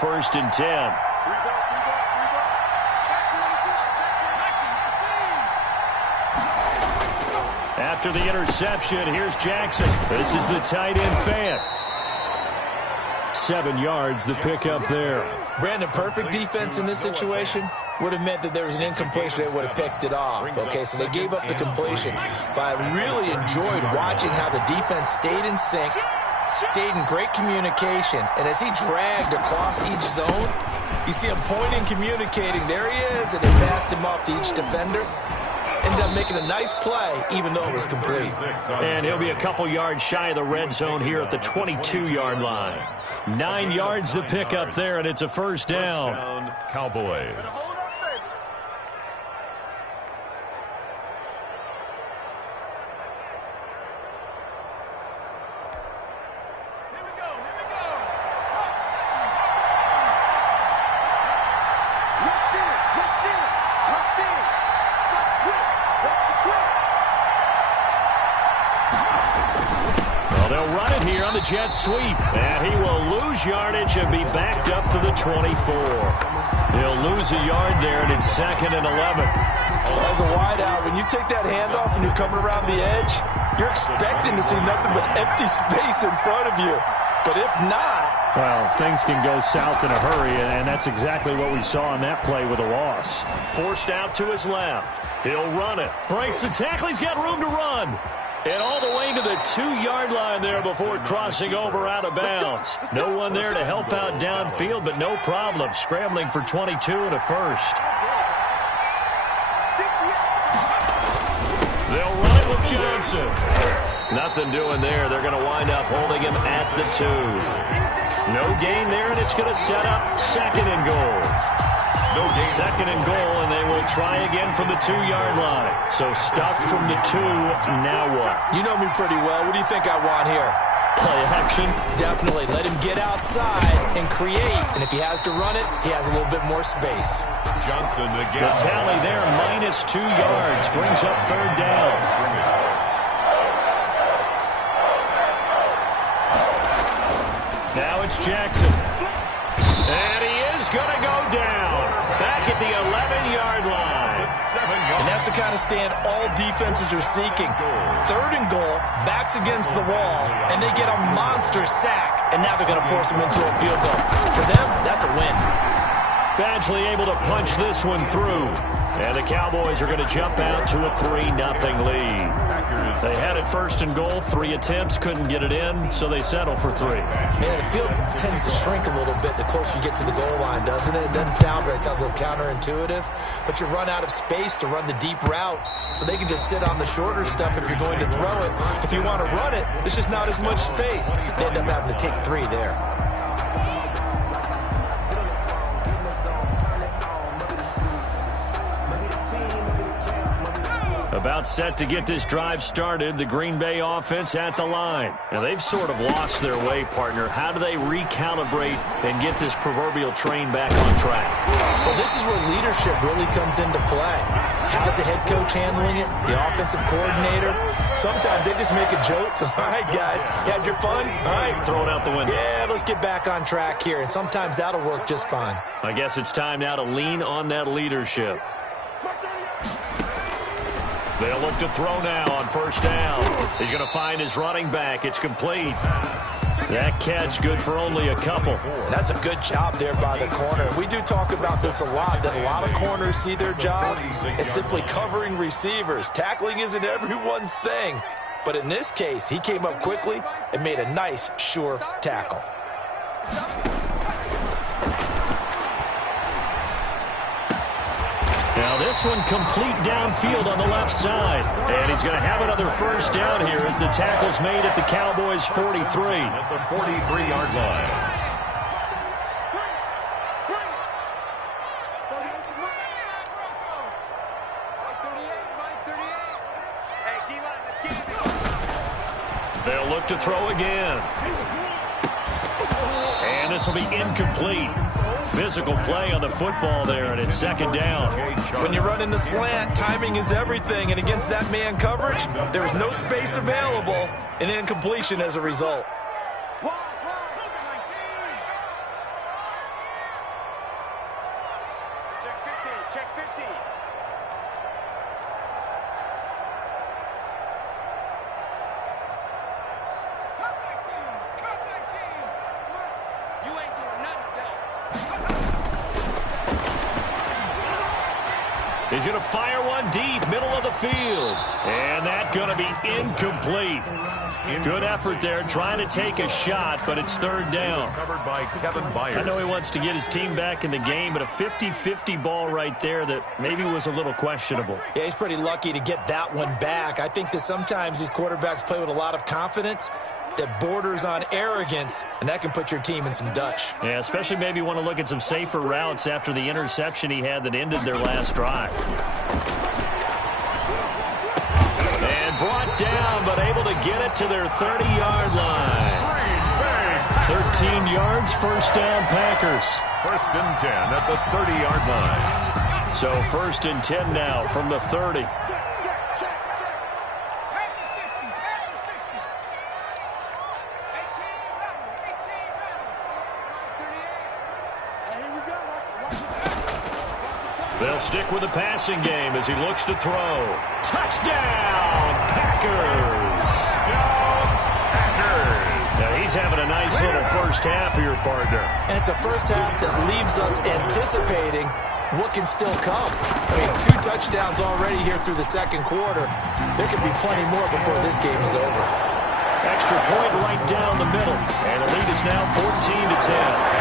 First and 10. After the interception, here's Jackson. This is the tight end fan. 7 yards, the pickup there. Brandon, perfect defense in this situation would have meant that there was an incompletion. They would have picked it off. Okay, so they gave up the completion. But I really enjoyed watching how the defense stayed in sync, stayed in great communication, and as he dragged across each zone, you see him pointing, communicating. There he is, and they passed him off to each defender. Ended up making a nice play, even though it was complete. And he'll be a couple yards shy of the red zone here at the 22-yard line. 9 yards to pick up there, and it's a first down. Cowboys. Jet sweep, and he will lose yardage and be backed up to the 24. He'll lose a yard there, and it's 2nd and 11. As a wideout, when you take that handoff and you're coming around the edge, you're expecting to see nothing but empty space in front of you. But if not... Well, things can go south in a hurry, and that's exactly what we saw on that play with a loss. Forced out to his left. He'll run it. Breaks the tackle. He's got room to run. And all the way to the 2-yard line there before crossing over out of bounds. No one there to help out downfield, but no problem. Scrambling for 22 and a first. They'll run it with Johnson. Nothing doing there. They're going to wind up holding him at the 2. No gain there, and it's going to set up 2nd and goal. 2nd and goal, and they will try again from the 2-yard line. So stuck from the 2, now what? You know me pretty well. What do you think I want here? Play action. Definitely. Let him get outside and create. And if he has to run it, he has a little bit more space. Johnson again. The tally there, minus 2 yards, brings up 3rd down. Now it's Jackson. And he is going to go down. Back at the 11-yard line. And that's the kind of stand all defenses are seeking. 3rd and goal, backs against the wall, and they get a monster sack. And now they're going to force them into a field goal. For them, that's a win. Badgley able to punch this one through. And the Cowboys are going to jump out to a 3-0 lead. They had it 1st and goal, 3 attempts, couldn't get it in, so they settle for 3. Yeah, the field tends to shrink a little bit the closer you get to the goal line, doesn't it? It doesn't sound right. It sounds a little counterintuitive. But you run out of space to run the deep routes, so they can just sit on the shorter stuff if you're going to throw it. If you want to run it, there's just not as much space. They end up having to take 3 there. About set to get this drive started, the Green Bay offense at the line. Now, they've sort of lost their way, partner. How do they recalibrate and get this proverbial train back on track? Well, this is where leadership really comes into play. How's the head coach handling it? The offensive coordinator? Sometimes they just make a joke. All right, guys, you had your fun? All right. Throw it out the window. Yeah, let's get back on track here. And sometimes that'll work just fine. I guess it's time now to lean on that leadership. They'll look to throw now on 1st down. He's going to find his running back. It's complete. That catch good for only a couple. That's a good job there by the corner. We do talk about this a lot, that a lot of corners see their job as simply covering receivers. Tackling isn't everyone's thing. But in this case, he came up quickly and made a nice, sure tackle. Now this one complete downfield on the left side. And he's going to have another 1st down here as the tackle's made at the Cowboys' 43. At the 43-yard line. They'll look to throw again. And this will be incomplete. Physical play on the football there, and it's 2nd down. When you run in the slant, timing is everything, and against that man coverage, there's no space available, and incompletion as a result. Check 50. Cut 19. Cut 19. You ain't doing nothing, dog. He's going to fire one deep, middle of the field. And that's going to be incomplete. Good effort there, trying to take a shot, but it's third down. Covered by Kevin Byers. I know he wants to get his team back in the game, but a 50-50 ball right there that maybe was a little questionable. Yeah, he's pretty lucky to get that one back. I think that sometimes these quarterbacks play with a lot of confidence that borders on arrogance, and that can put your team in some Dutch. Yeah, especially maybe want to look at some safer routes after the interception he had that ended their last drive. And brought down, but able to get it to their 30-yard line. 13 yards, first down, Packers. First and 10 at the 30-yard line. So first and 10 now from the 30. They'll stick with the passing game as he looks to throw. Touchdown, Packers! Now he's having a nice little first half here, partner. And it's a first half that leaves us anticipating what can still come. I mean, 2 touchdowns already here through the second quarter. There could be plenty more before this game is over. Extra point right down the middle. And the lead is now 14-10.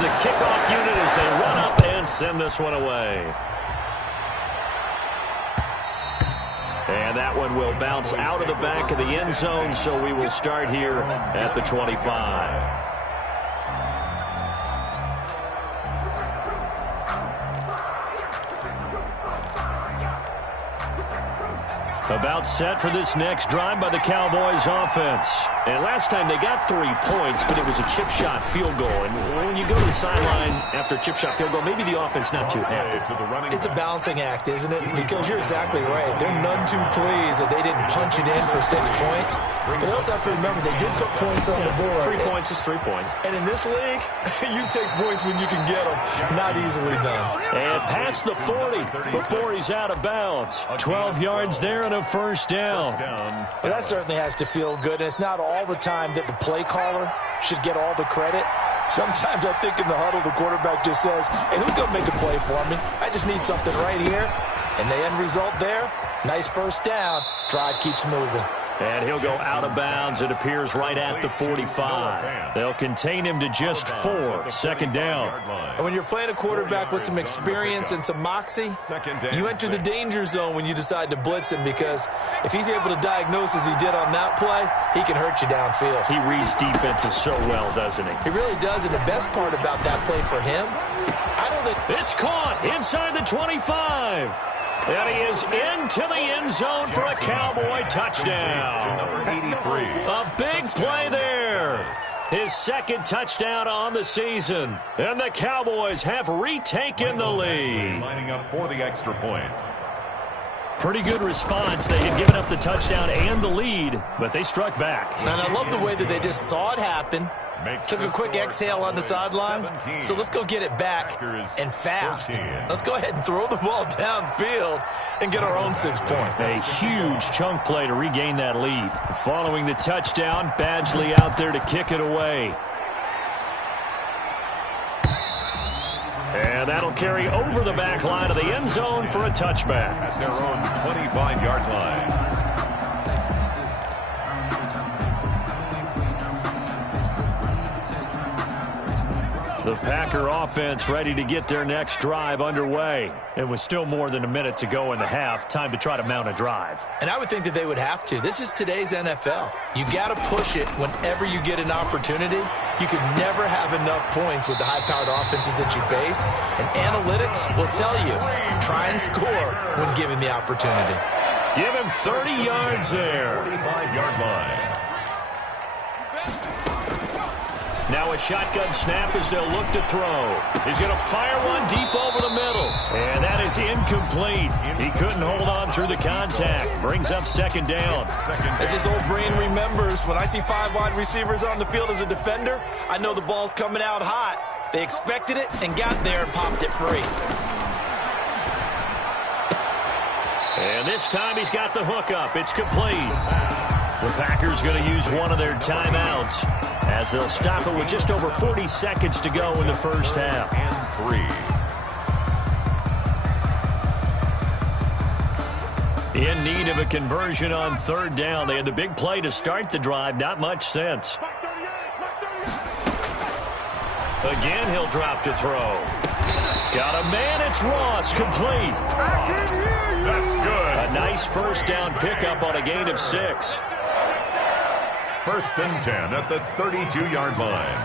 The kickoff unit as they run up and send this one away. And that one will bounce out of the back of the end zone, so we will start here at the 25. About set for this next drive by the Cowboys offense. And last time they got 3 points, but it was a chip shot field goal. And when you go to the sideline after a chip shot field goal, maybe the offense not too happy. It's a balancing act, isn't it? Because you're exactly right. They're none too pleased that they didn't punch it in for 6 points. But they also have to remember they did put points on the board. 3 points is 3 points. And in this league, you take points when you can get them. Not easily done. And past the 40 before he's out of bounds. 12 yards there and a first down. Well, that certainly has to feel good. And it's not all the time that the play caller should get all the credit. Sometimes I think in the huddle, the quarterback just says, hey, who's going to make a play for me? I just need something right here. And the end result there, nice first down. Drive keeps moving. And he'll go out of bounds, it appears, right at the 45. They'll contain him to just 4. Second down. And when you're playing a quarterback with some experience and some moxie, you enter the danger zone when you decide to blitz him, because if he's able to diagnose as he did on that play, he can hurt you downfield. He reads defenses so well, doesn't he? He really does, and the best part about that play for him, it's caught inside the 25. And he is into the end zone for a Cowboy touchdown. 83. A big play there. His second touchdown on the season. And the Cowboys have retaken the lead. Lining up for the extra point. Pretty good response. They had given up the touchdown and the lead, but they struck back. And I love the way that they just saw it happen. Took a quick exhale on the sidelines. So let's go get it back and fast. Let's go ahead and throw the ball downfield and get our own 6 points. A huge chunk play to regain that lead. Following the touchdown, Badgley out there to kick it away. And that'll carry over the back line of the end zone for a touchback. At their own 25-yard line. The Packer offense ready to get their next drive underway. And with still more than a minute to go in the half, time to try to mount a drive. And I would think that they would have to. This is today's NFL. You got to push it whenever you get an opportunity. You could never have enough points with the high-powered offenses that you face. And analytics will tell you, try and score when given the opportunity. Give him 30 yards there. 45-yard line. Now a shotgun snap as they'll look to throw. He's going to fire one deep over the middle. And that is incomplete. He couldn't hold on through the contact. Brings up second down. As his old brain remembers, when I see 5 wide receivers on the field as a defender, I know the ball's coming out hot. They expected it and got there and popped it free. And this time he's got the hook up. It's complete. The Packers going to use one of their timeouts as they'll stop it with just over 40 seconds to go in the first half. And 3. In need of a conversion on third down. They had the big play to start the drive. Not much sense. Again, he'll drop to throw. Got a man. It's Ross. Complete. That's good. A nice first down pickup on a gain of 6. First and 10 at the 32-yard line.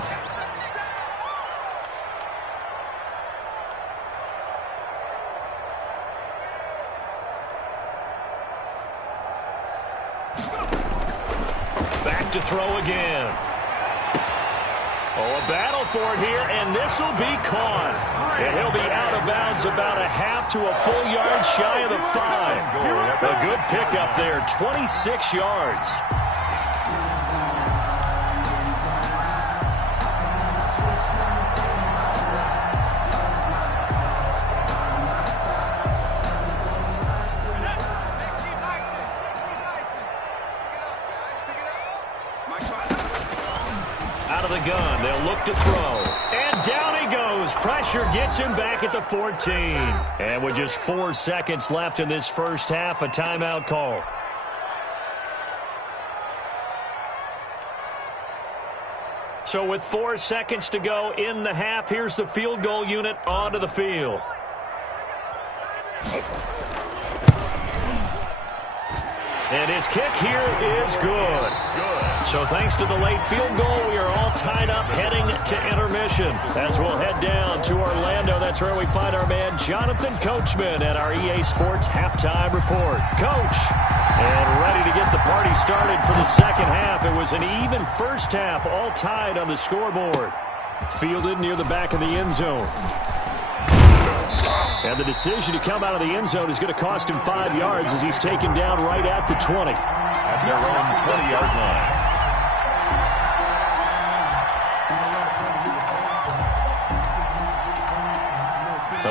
Back to throw again. Oh, a battle for it here, and this will be caught. And he'll be out of bounds about a half to a full yard shy of the 5. A good pickup there, 26 yards. Out of the gun, they'll look to throw. And down he goes. Pressure gets him back at the 14. And with just 4 seconds left in this first half, a timeout call. So with 4 seconds to go in the half, here's the field goal unit onto the field. And his kick here is good. So thanks to the late field goal, we are all tied up heading to intermission. As we'll head down to Orlando, that's where we find our man Jonathan Coachman at our EA Sports Halftime Report. Coach, and ready to get the party started for the second half. It was an even first half, all tied on the scoreboard. Fielded near the back of the end zone. And the decision to come out of the end zone is going to cost him 5 yards as he's taken down right at the 20. At their own 20-yard line.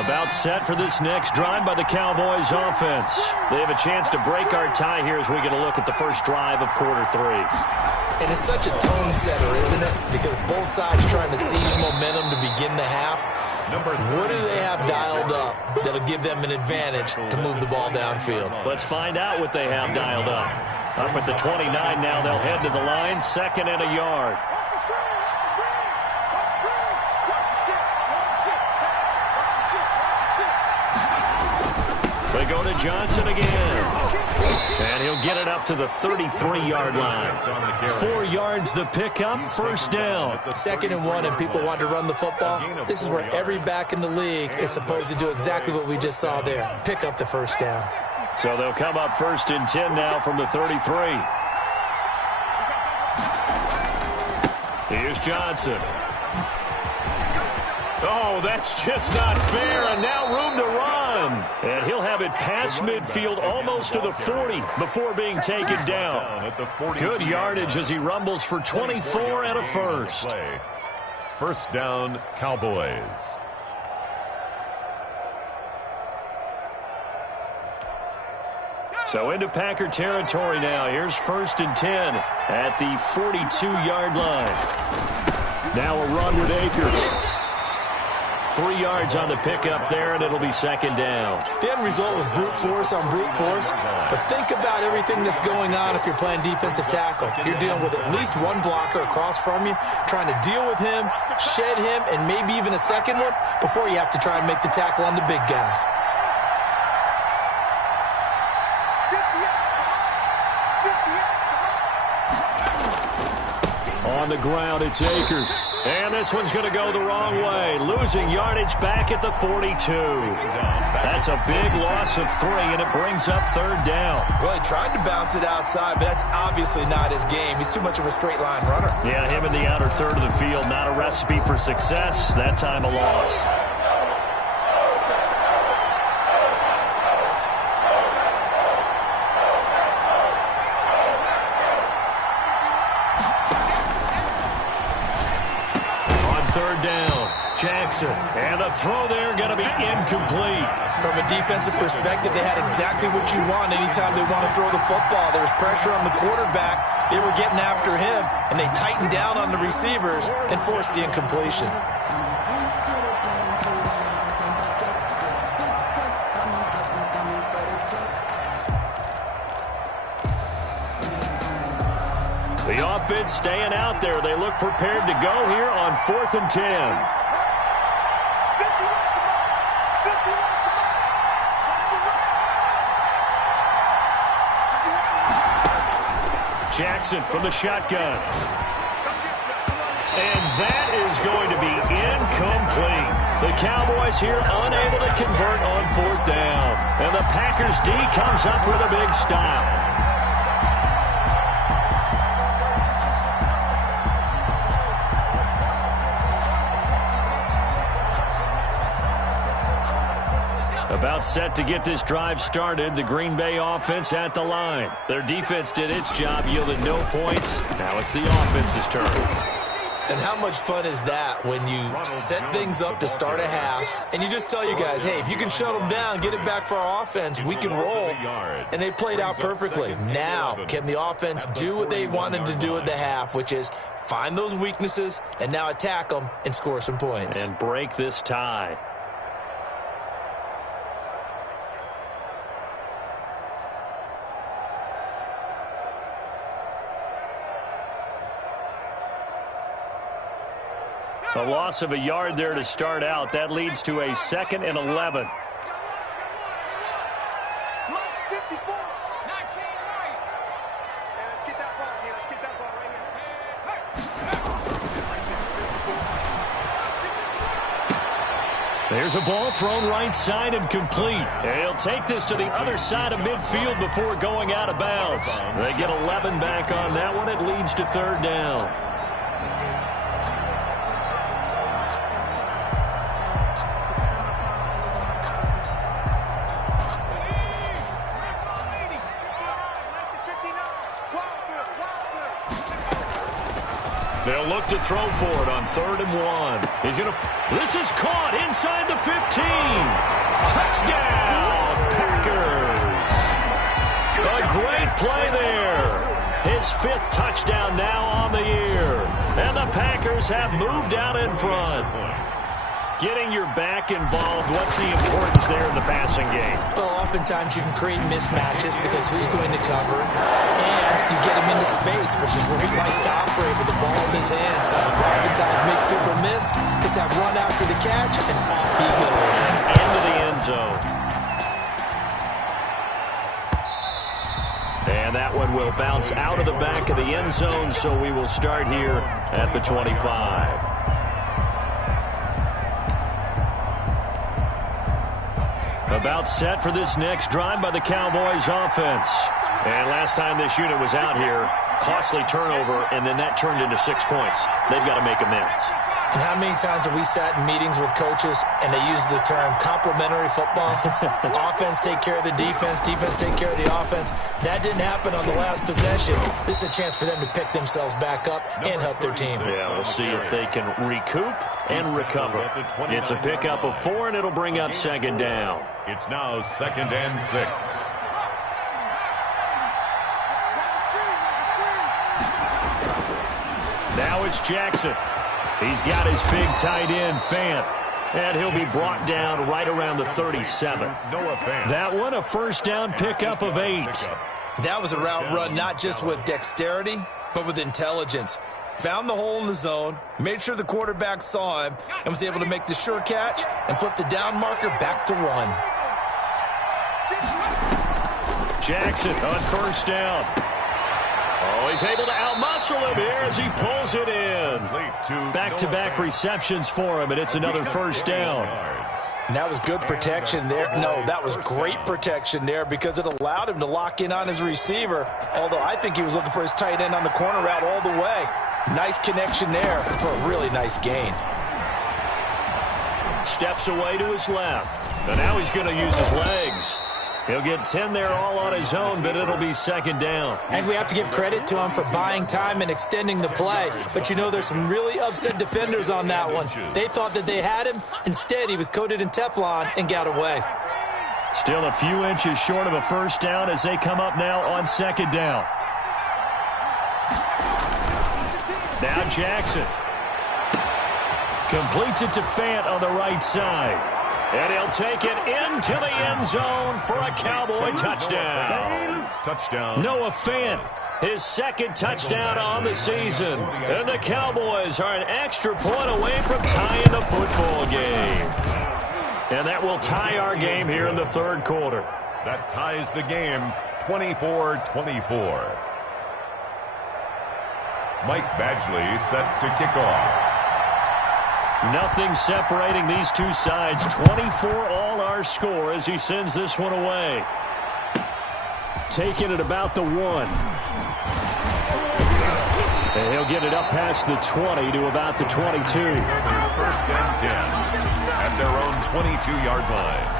About set for this next drive by the Cowboys offense. They have a chance to break our tie here as we get a look at the first drive of quarter 3. And it's such a tone setter, isn't it? Because both sides trying to seize momentum to begin the half. What do they have dialed up that'll give them an advantage to move the ball downfield? Let's find out what they have dialed up. Up at the 29 now, they'll head to the line, 2nd and a yard. They go to Johnson again. And he'll get it up to the 33-yard line. 4 yards the pickup, first down. 2nd and 1, and people want to run the football. This is where every back in the league is supposed to do exactly what we just saw there. Pick up the first down. So they'll come up 1st and 10 now from the 33. Here's Johnson. Oh, that's just not fair, and now room to run. And he'll have it past midfield almost to the 40 before being taken down. Good yardage as he rumbles for 24 and a first. First down, Cowboys. So into Packer territory now. Here's 1st and 10 at the 42-yard line. Now a run with Akers. 3 yards on the pickup there, and it'll be 2nd down. The end result was brute force on brute force. But think about everything that's going on if you're playing defensive tackle. You're dealing with at least one blocker across from you, trying to deal with him, shed him, and maybe even a second one before you have to try and make the tackle on the big guy. On the ground, it's Akers. And this one's going to go the wrong way. Losing yardage back at the 42. That's a big loss of 3, and it brings up 3rd down. Well, he tried to bounce it outside, but that's obviously not his game. He's too much of a straight-line runner. Yeah, him in the outer third of the field, not a recipe for success. That time a loss. Jackson, and the throw there going to be incomplete. From a defensive perspective, they had exactly what you want anytime they want to throw the football. There was pressure on the quarterback. They were getting after him, and they tightened down on the receivers and forced the incompletion. The offense staying out there. They look prepared to go here on 4th and 10. Jackson from the shotgun. And that is going to be incomplete. The Cowboys here unable to convert on 4th down. And the Packers D comes up with a big stop. About set to get this drive started. The Green Bay offense at the line. Their defense did its job, yielded no points. Now it's the offense's turn. And how much fun is that when you set things up to start a half and you just tell you guys, hey, if you can shut them down, get it back for our offense, we can roll. And they played out perfectly. Now, can the offense do what they wanted to do at the half, which is find those weaknesses and now attack them and score some points. And break this tie. A loss of a yard there to start out. That leads to a 2nd and 11. There's a ball thrown right side and complete. And he'll take this to the other side of midfield before going out of bounds. They get 11 back on that one. It leads to 3rd down. They'll look to throw for it on 3rd and 1. He's going to. This is caught inside the 15. Touchdown, Packers. A great play there. His 5th touchdown now on the year. And the Packers have moved out in front. Getting your back involved, what's the importance there in the passing game? Well, oftentimes you can create mismatches because who's going to cover, and you get him into space, which is where he likes to operate with the ball in his hands. Oftentimes makes people miss, gets that run after the catch, and off he goes. Into the end zone. And that one will bounce out of the back of the end zone, so we will start here at the 25. About set for this next drive by the Cowboys offense. And last time this unit was out here, costly turnover, and then that turned into 6 points. They've got to make amends. And how many times have we sat in meetings with coaches and they use the term complementary football? Offense take care of the defense, defense take care of the offense. That didn't happen on the last possession. This is a chance for them to pick themselves back up and help their team. Yeah, we'll see if they can recoup and recover. It's a pickup of 4, and it'll bring up 2nd down. It's now 2nd and 6. Now it's Jackson. He's got his big tight end, Fant. And he'll be brought down right around the 37. That one, a 1st down pickup of 8. That was a route run not just with dexterity, but with intelligence. Found the hole in the zone, made sure the quarterback saw him, and was able to make the sure catch and flip the down marker back to 1. Jackson on 1st down. Oh, he's able to outmuscle hustle him here as he pulls it in. Back-to-back receptions for him, and it's another first down. And that was good protection there. No, that was great protection there because it allowed him to lock in on his receiver, although I think he was looking for his tight end on the corner route all the way. Nice connection there for a really nice gain. Steps away to his left. And now he's going to use his legs. He'll get 10 there all on his own, but it'll be second down. And we have to give credit to him for buying time and extending the play. But, you know, there's some really upset defenders on that one. They thought that they had him. Instead, he was coated in Teflon and got away. Still a few inches short of a first down as they come up now on second down. Now Jackson. Completes it to Fant on the right side. And he'll take it into the end zone for a Cowboy touchdown. Noah Fant, his second touchdown on the season. And the Cowboys are an extra point away from tying the football game. And that will tie our game here in the third quarter. That ties the game 24-24. Mike Badgley set to kick off. Nothing separating these two sides. 24 all our score as he sends this one away. Taking it about the 1. And he'll get it up past the 20 to about the 22. First and 10 at their own 22-yard line.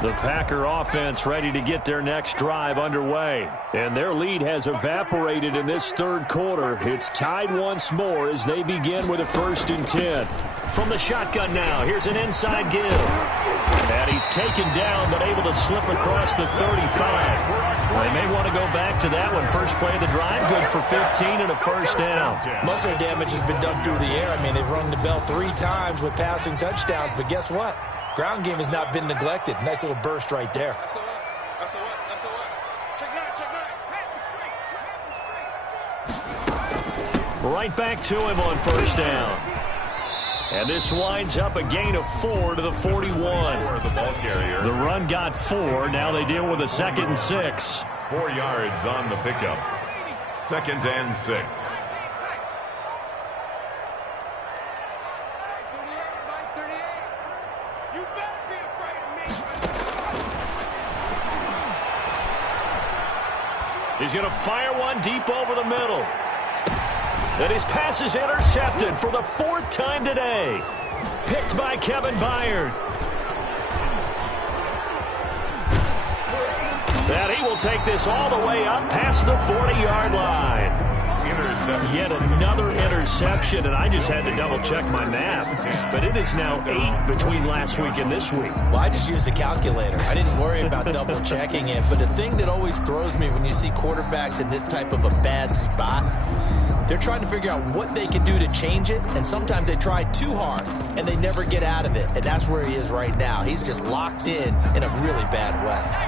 The Packer offense ready to get their next drive underway. And their lead has evaporated in this third quarter. It's tied once more as they begin with a 1st and 10. From the shotgun now, here's an inside give. And he's taken down but able to slip across the 35. They may want to go back to that one. First play of the drive, good for 15 and a first down. Most of the damage has been done through the air. I mean, they've rung the bell 3 times with passing touchdowns, but guess what? Ground game has not been neglected. Nice little burst right there. That's a what? Check nine. Right back to him on first down. And this winds up a gain of 4 to the 41. The ball carrier. The run got 4. Now they deal with a 2nd and 6. 4 yards on the pickup. 2nd and 6. He's going to fire one deep over the middle. And his pass is intercepted for the 4th time today. Picked by Kevin Byard. And he will take this all the way up past the 40-yard line. Yet another interception, and I just had to double-check my math. But it is now 8 between last week and this week. Well, I just used a calculator. I didn't worry about double-checking it. But the thing that always throws me when you see quarterbacks in this type of a bad spot, they're trying to figure out what they can do to change it, and sometimes they try too hard, and they never get out of it. And that's where he is right now. He's just locked in a really bad way.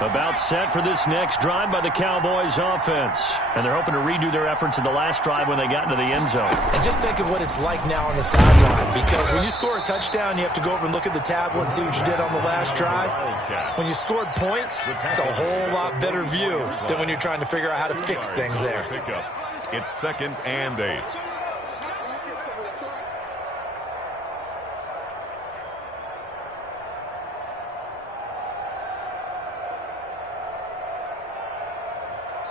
About set for this next drive by the Cowboys offense. And they're hoping to redo their efforts in the last drive when they got into the end zone. And just think of what it's like now on the sideline, because when you score a touchdown, you have to go over and look at the tablet and see what you did on the last drive. When you scored points, it's a whole lot better view than when you're trying to figure out how to fix things there. It's 2nd and 8.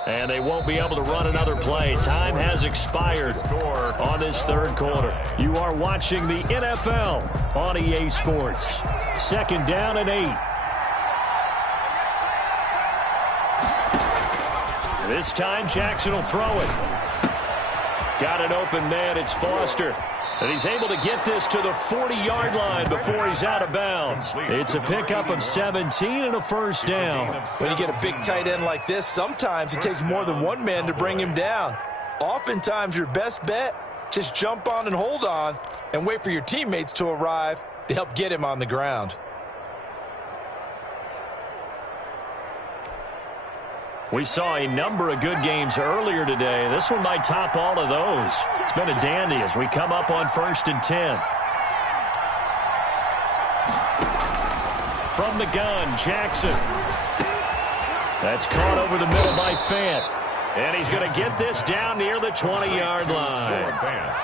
And they won't be able to run another play. Time has expired on this third quarter. You are watching the NFL on EA Sports. 2nd down and 8. This time Jackson will throw it. Got an open man. It's Foster. And he's able to get this to the 40-yard line before he's out of bounds. It's a pickup of 17 and a first down. When you get a big tight end like this, sometimes it takes more than one man to bring him down. Oftentimes, your best bet, just jump on and hold on and wait for your teammates to arrive to help get him on the ground. We saw a number of good games earlier today. This one might top all of those. It's been a dandy as we come up on 1st and 10. From the gun, Jackson. That's caught over the middle by Fant. And he's going to get this down near the 20-yard line.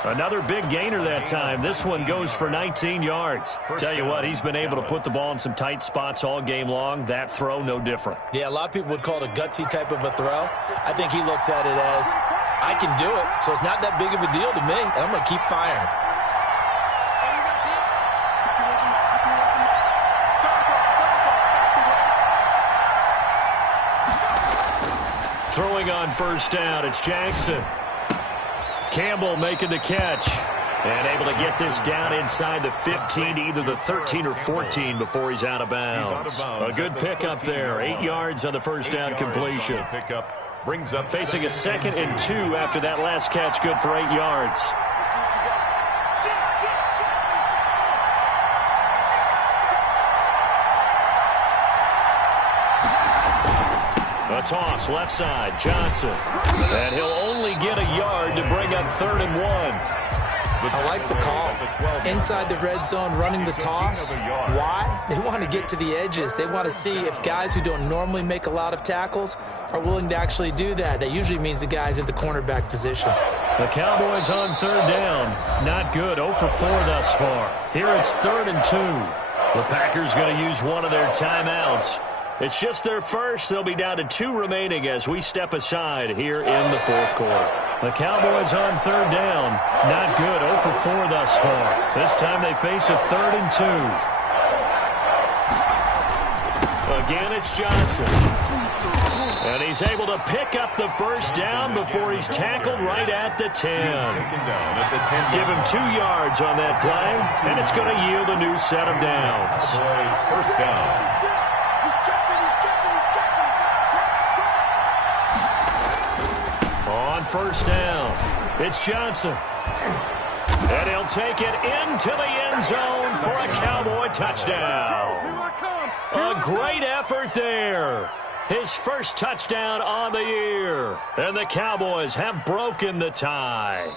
Another big gainer that time. This one goes for 19 yards. Tell you what, he's been able to put the ball in some tight spots all game long. That throw, no different. Yeah, a lot of people would call it a gutsy type of a throw. I think he looks at it as, I can do it, so it's not that big of a deal to me, and I'm going to keep firing. Throwing on first down, it's Jackson. Campbell making the catch. And able to get this down inside the 15 to either the 13 or 14 before he's out of bounds. A good pickup there. 8 yards on the first down completion. Facing a 2nd and 2 after that last catch, good for 8 yards. A toss, left side, Johnson. And he'll only get a yard to bring up 3rd and 1. I like the call. Inside the red zone, running the toss. Why? They want to get to the edges. They want to see if guys who don't normally make a lot of tackles are willing to actually do that. That usually means the guy's at the cornerback position. The Cowboys on 3rd down. Not good. 0 for 4 thus far. Here it's 3rd and 2. The Packers going to use one of their timeouts. It's just their first. They'll be down to 2 remaining as we step aside here in the 4th quarter. The Cowboys on 3rd down. Not good. 0 for 4 thus far. This time they face a 3rd and 2. Again, it's Johnson. And he's able to pick up the first down before he's tackled right at the 10. Give him 2 yards on that play, and it's going to yield a new set of downs. First down. On first down, it's Johnson. And he'll take it into the end zone for a Cowboy touchdown. A great effort there. His first touchdown on the year. And the Cowboys have broken the tie.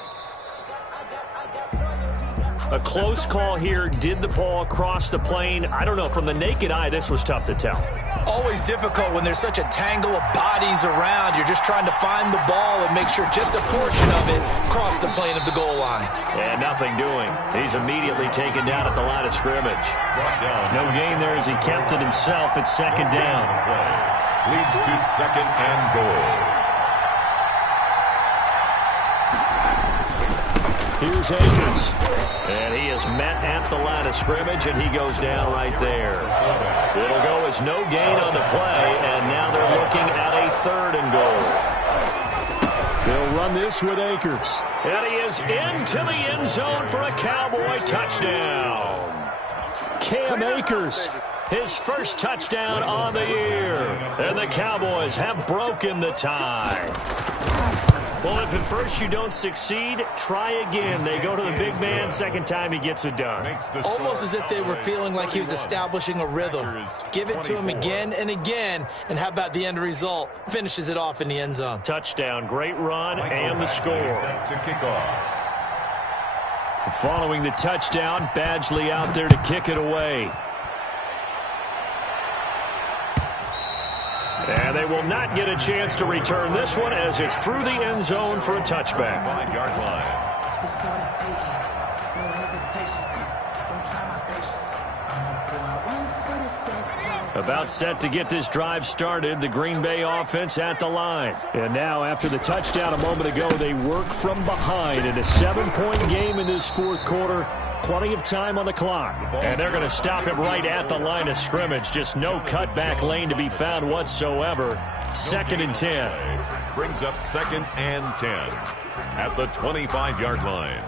A close call here. Did the ball cross the plane? I don't know. From the naked eye, this was tough to tell. Always difficult when there's such a tangle of bodies around. You're just trying to find the ball and make sure just a portion of it crossed the plane of the goal line. And nothing doing. He's immediately taken down at the line of scrimmage. No gain there as he kept it himself at 2nd down. Leads to 2nd and goal. Here's Akers. And he is met at the line of scrimmage, and he goes down right there. It'll go as no gain on the play, and now they're looking at a 3rd and goal. They'll run this with Akers. And he is into the end zone for a Cowboy touchdown. Cam Akers, his first touchdown on the year. And the Cowboys have broken the tie. Well, if at first you don't succeed, try again. They go to the big man. 2nd time he gets it done. Almost as if they were feeling like he was establishing a rhythm. Give it to him again and again, and how about the end result? Finishes it off in the end zone. Touchdown, great run, and the score. Following the touchdown, Badgley out there to kick it away. And they will not get a chance to return this one as it's through the end zone for a touchback. 5-yard line. About set to get this drive started, the Green Bay offense at the line. And now, after the touchdown a moment ago, they work from behind in a 7-point game in this 4th quarter. Plenty of time on the clock. And they're going to stop it right at the line of scrimmage. Just no cutback lane to be found whatsoever. 2nd and 10. Brings up 2nd and 10 at the 25-yard line.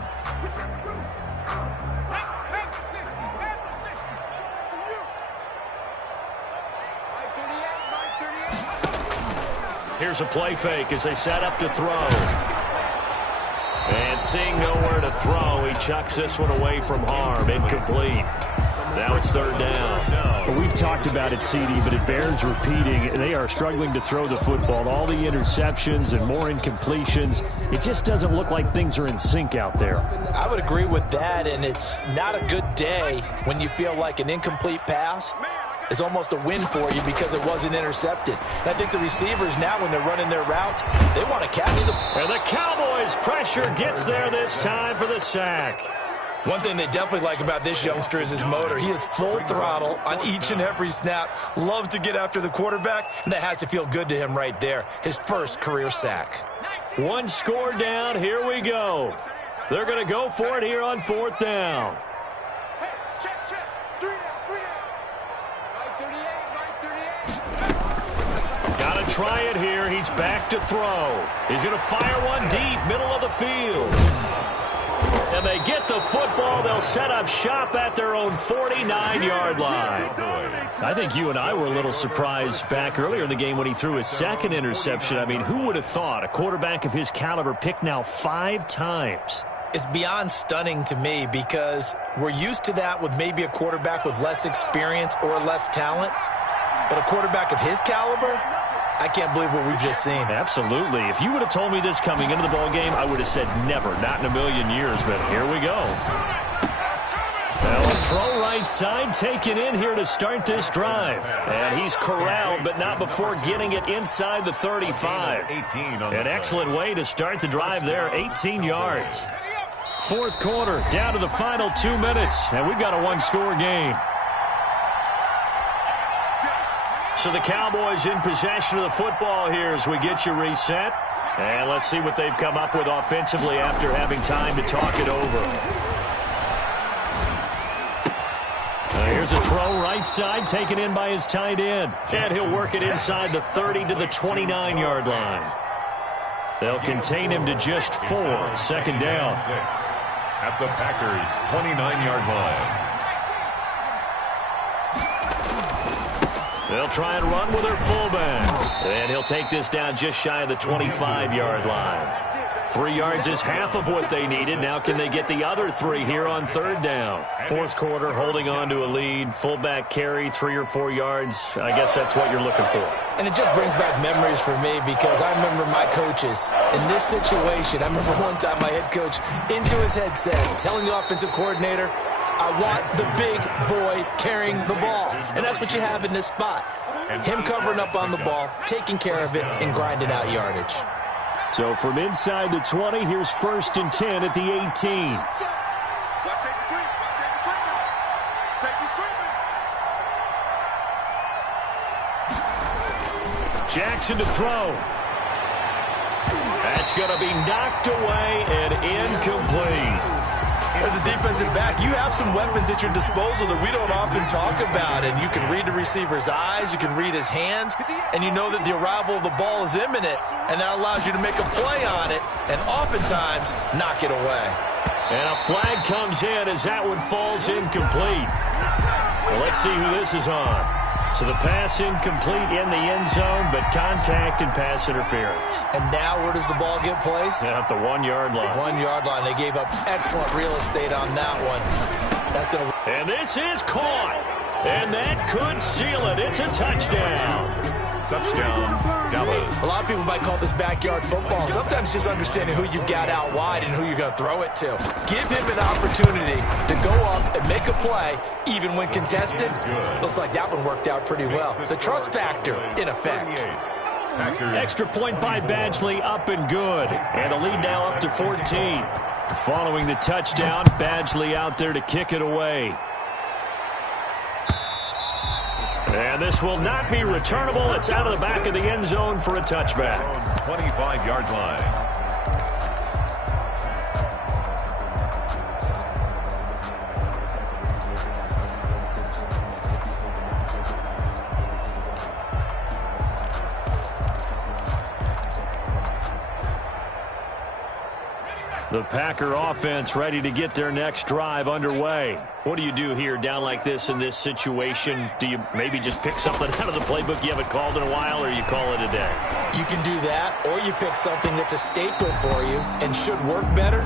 Here's a play fake as they set up to throw. And seeing nowhere to throw, he chucks this one away from harm. Incomplete. Now it's 3rd down. Well, we've talked about it, CD, but it bears repeating. They are struggling to throw the football. All the interceptions and more incompletions. It just doesn't look like things are in sync out there. I would agree with that, and it's not a good day when you feel like an incomplete pass is almost a win for you because it wasn't intercepted. And I think the receivers now, when they're running their routes, they want to catch them. And the Cowboys' pressure gets there this time for the sack. One thing they definitely like about this youngster is his motor. He is full throttle on each and every snap, loves to get after the quarterback, and that has to feel good to him right there. His first career sack. One score down, here we go. They're going to go for it here on 4th down. Got to try it here. He's back to throw. He's going to fire one deep, middle of the field. And they get the football. They'll set up shop at their own 49-yard line. I think you and I were a little surprised back earlier in the game when he threw his second interception. I mean, who would have thought a quarterback of his caliber picked now 5 times? It's beyond stunning to me because we're used to that with maybe a quarterback with less experience or less talent. But a quarterback of his caliber, I can't believe what we've just seen. Absolutely. If you would have told me this coming into the ball game, I would have said never, not in a million years, but here we go. Well, a throw right side taken in here to start this drive. And he's corralled, but not before getting it inside the 35. An excellent way to start the drive there, 18 yards. 4th quarter, down to the final 2 minutes, and we've got a one-score game. So the Cowboys in possession of the football here as we get you reset. And let's see what they've come up with offensively after having time to talk it over. Here's a throw right side taken in by his tight end. And he'll work it inside the 30 to the 29-yard line. They'll contain him to just 4. 2nd down. At the Packers' 29-yard line. They'll try and run with their fullback. And he'll take this down just shy of the 25-yard line. 3 yards is half of what they needed. Now can they get the other 3 here on 3rd down? 4th quarter, holding on to a lead. Fullback carry, 3 or 4 yards. I guess that's what you're looking for. And it just brings back memories for me because I remember my coaches in this situation. I remember one time my head coach into his headset telling the offensive coordinator, I want the big boy carrying the ball. And that's what you have in this spot. Him covering up on the ball, taking care of it, and grinding out yardage. So from inside the 20, here's 1st and 10 at the 18. Jackson to throw. That's going to be knocked away and incomplete. As a defensive back, you have some weapons at your disposal that we don't often talk about. And you can read the receiver's eyes, you can read his hands, and you know that the arrival of the ball is imminent, and that allows you to make a play on it and oftentimes knock it away. And a flag comes in as that one falls incomplete. Well, let's see who this is on. So the pass incomplete in the end zone, but contact and pass interference. And now where does the ball get placed? At the 1-yard line. 1-yard line. They gave up excellent real estate on that one. That's going to. And this is caught. And that could seal it. It's a touchdown. Touchdown, Dallas. A lot of people might call this backyard football. Sometimes just understanding who you've got out wide and who you're going to throw it to. Give him an opportunity to go up and make a play, even when contested. Looks like that one worked out pretty well. The trust factor in effect. Extra point by Badgley, up and good. And the lead now up to 14. Following the touchdown, Badgley out there to kick it away. And this will not be returnable. It's out of the back of the end zone for a touchback. 25-yard line. The Packer offense ready to get their next drive underway. What do you do here down like this in this situation? Do you maybe just pick something out of the playbook you haven't called in a while, or you call it a day? You can do that, or you pick something that's a staple for you and should work better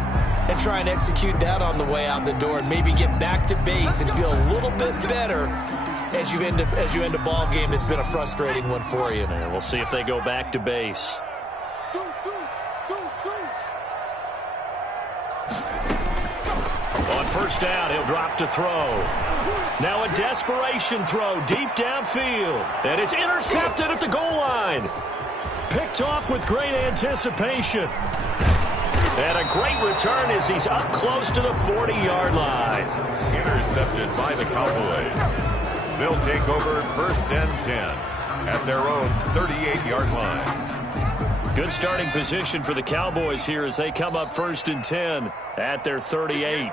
and try and execute that on the way out the door and maybe get back to base and feel a little bit better as you end a ball game that's been a frustrating one for you. And we'll see if they go back to base. first down. He'll drop to throw. Now a desperation throw deep downfield. And it's intercepted at the goal line. Picked off with great anticipation. And a great return as he's up close to the 40-yard line. Intercepted by the Cowboys. They'll take over first and 10 at their own 38-yard line. Good starting position for the Cowboys here as they come up first and 10 at their 38.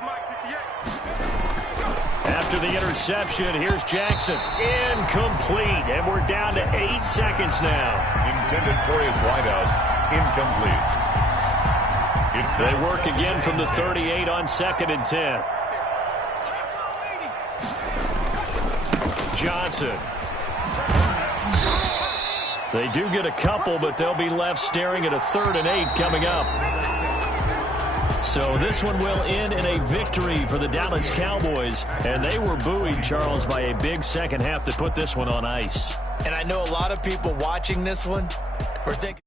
After the interception, here's Jackson. Incomplete, and we're down to 8 seconds now. Intended for his wideout. Incomplete. They work again from the 38 on second and 10. Johnson. They do get a couple, but they'll be left staring at a 3rd and 8 coming up. So this one will end in a victory for the Dallas Cowboys. And they were buoyed, Charles, by a big second half to put this one on ice. And I know a lot of people watching this one are thinking,